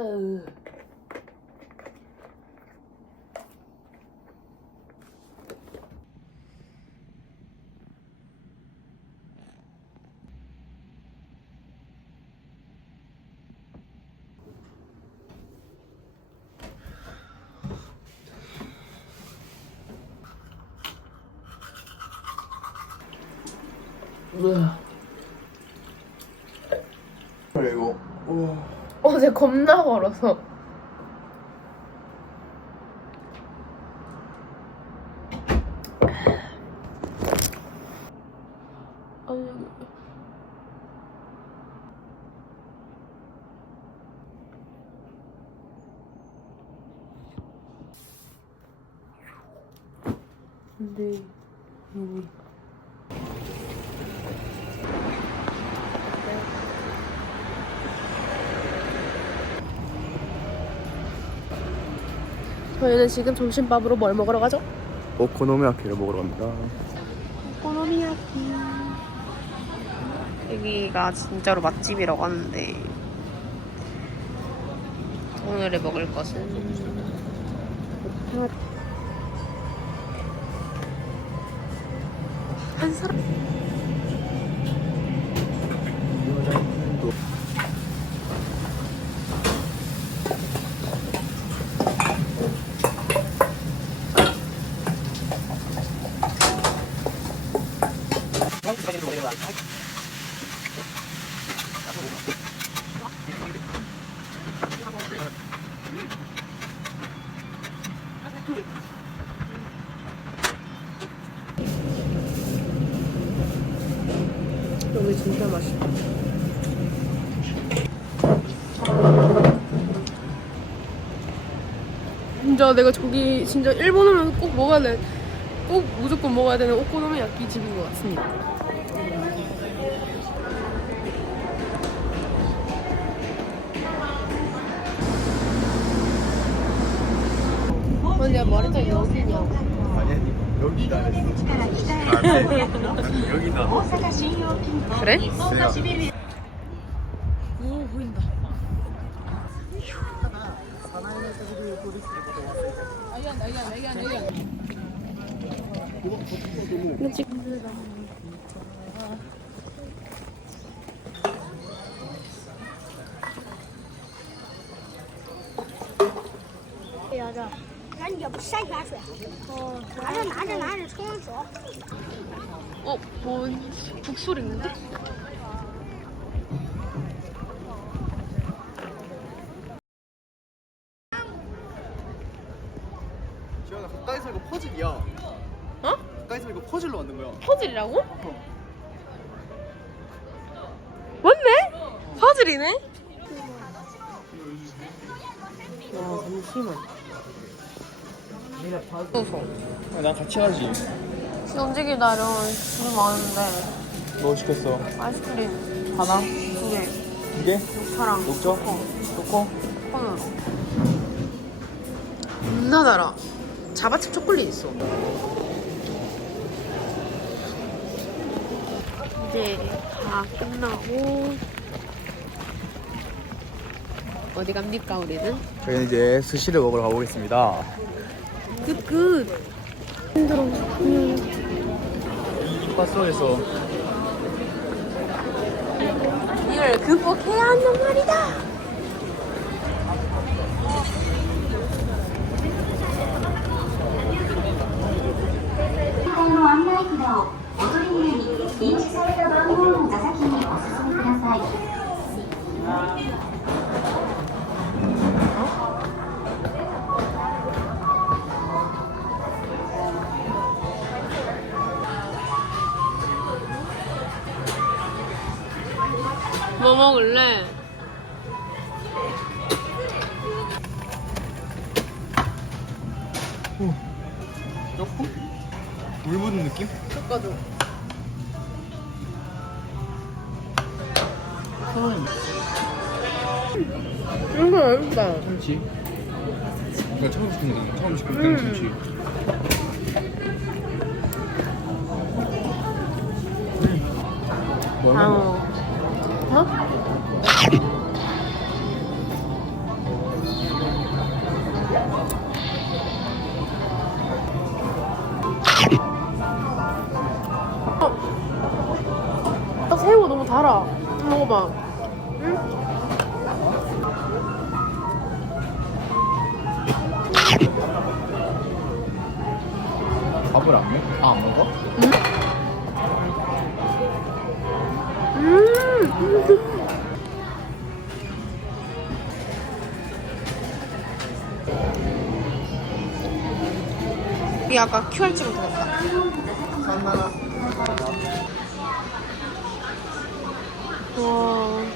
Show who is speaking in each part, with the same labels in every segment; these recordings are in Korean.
Speaker 1: 아유. 으아.
Speaker 2: 어제 겁나 걸어서. 근데 여기 저희는 지금 점심밥으로 뭘 먹으러 가죠?
Speaker 1: 오코노미야키를 먹으러 갑니다.
Speaker 2: 오코노미야키 여기가 진짜로 맛집이라고 하는데 오늘의 먹을 것은 한 사람 여기 진짜 맛있다. 진짜 내가 저기 진짜 일본 오면 꼭 먹어야 돼. 꼭 무조건 먹어야 되는 오코노미야키 집인 것 같습니다. 언니야 말했잖아 여기냐고.
Speaker 1: 아니 여기다 했어. 여기다.
Speaker 2: 그래? 오 보인다.
Speaker 3: 摇着，咱也不山泉水，哦，拿着拿着拿着冲手。
Speaker 2: 어, 뭔 북소리 있는데? 퍼즐이라고? 맞네? 퍼즐이네? 와, 잠시만. 무서워.
Speaker 1: 난 같이 가지.
Speaker 2: 언제 기다려? 줄 많은데.
Speaker 1: 뭐 시켰어?
Speaker 2: 아이스크림
Speaker 1: 하나?
Speaker 2: 두 개,
Speaker 1: 두 개?
Speaker 2: 녹차랑
Speaker 1: 녹차?
Speaker 2: 초코? 콘으로. 겁나 달아. 자바칩 초콜릿 있어. 이제 다 끝나고 어디 갑니까 우리는?
Speaker 1: 저희는 이제 스시를 먹으러 가보겠습니다.
Speaker 2: 끝끝. 힘들어.
Speaker 1: 파스에서
Speaker 2: 이걸 극복해야 한단 말이다. 뭐 먹을래?
Speaker 1: 조금? 물 묻은 느낌?
Speaker 2: 섞어줘. 이거 맛있다.
Speaker 1: 참치. 이거 처음 시킨 거잖아. 처음 시킬 때는 참치. 뭐
Speaker 2: 아. 어? 어? 나 새우가 너무 달아. 먹어봐.
Speaker 1: 아, 안 먹어?
Speaker 2: 음. 이 아까 QR 찍으면 되겠다. 와.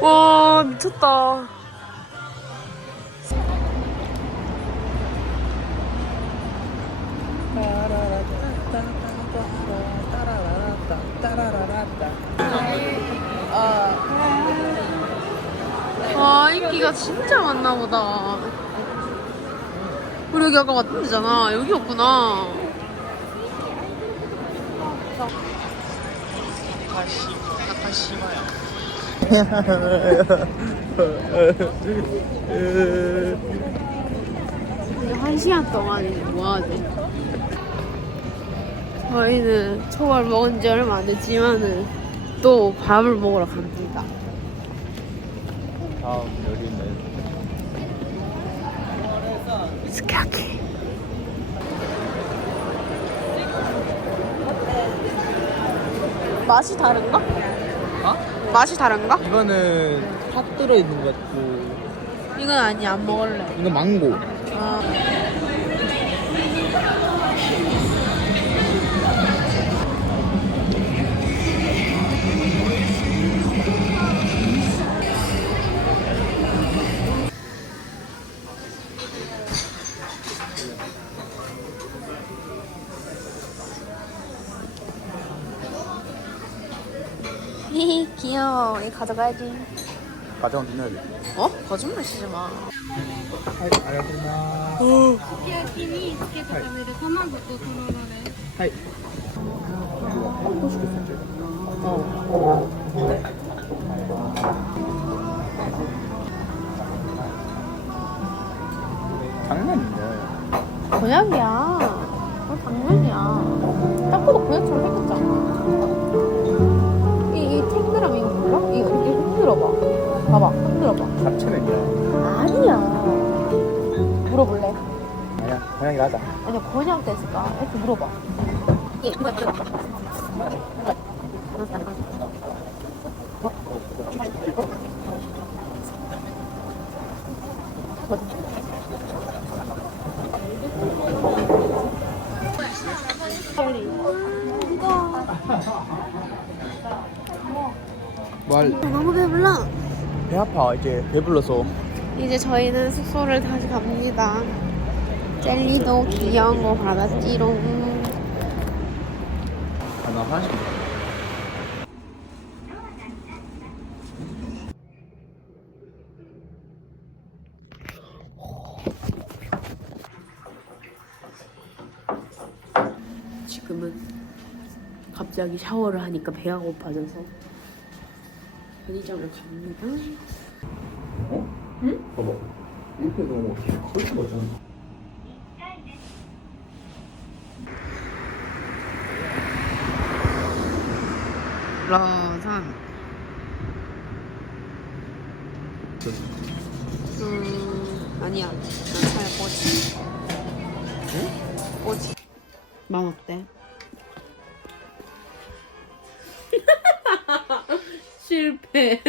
Speaker 2: 와 미쳤다. 아 인기가 진짜 많나 보다. 우리 여기 아까 왔던 데잖아. 여기였구나. 이제 한 시간 동안 뭐하지? 저희는 초밥 먹은 지 얼마 안 됐지만은 또 밥을 먹으러 갑니다.
Speaker 1: 다음 여기는
Speaker 2: 스카키. 맛이 다른가?
Speaker 1: 어?
Speaker 2: 맛이 다른가?
Speaker 1: 이거는 팥 들어있는 것 같고
Speaker 2: 이건 아니 안 먹을래.
Speaker 1: 이건 망고
Speaker 2: 아. 히히 귀여워. 이거 가져가야지.
Speaker 1: 가져온 김에
Speaker 2: 어? 거짓말 치지 마.
Speaker 1: 알겠습니다
Speaker 3: すき焼きにつけて食べる卵ととろろです。
Speaker 1: はい 장난인데
Speaker 2: 곤약이야. 어, 당면이야. 딱 봐도 곤약처럼 생겼잖아. 이 탱글함 이거 이렇게 흔들어봐. 봐봐, 흔들어봐.
Speaker 1: 잡채는요
Speaker 2: 아니야. 물어볼래?
Speaker 1: 아니야 고양이가 하자
Speaker 2: 아니야, 곤약 됐을까? 이렇게 물어봐. 예,
Speaker 1: 뭘?
Speaker 2: 너무 배불러.
Speaker 1: 배 아파 이제 배불러서
Speaker 2: 이제 저희는 숙소를 다시 갑니다. 젤리도 귀여운 거 받았지롱.
Speaker 1: 아나 화장실
Speaker 2: 지금은 갑자기 샤워를 하니까 배가 고파져서 편의점을 갑니다.
Speaker 1: 봐봐 이렇게 너무 설치 거잖아
Speaker 2: 라산. 음, 아니야. 난 차라리 꼬치. 응? 꼬치. 맛 어때? 실패.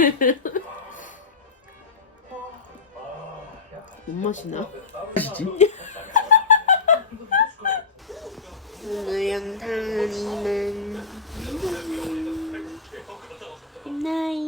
Speaker 2: 뭔 맛이 나?
Speaker 1: 맛있지?
Speaker 2: 오늘 음, 영상은 이만. 굿나잇.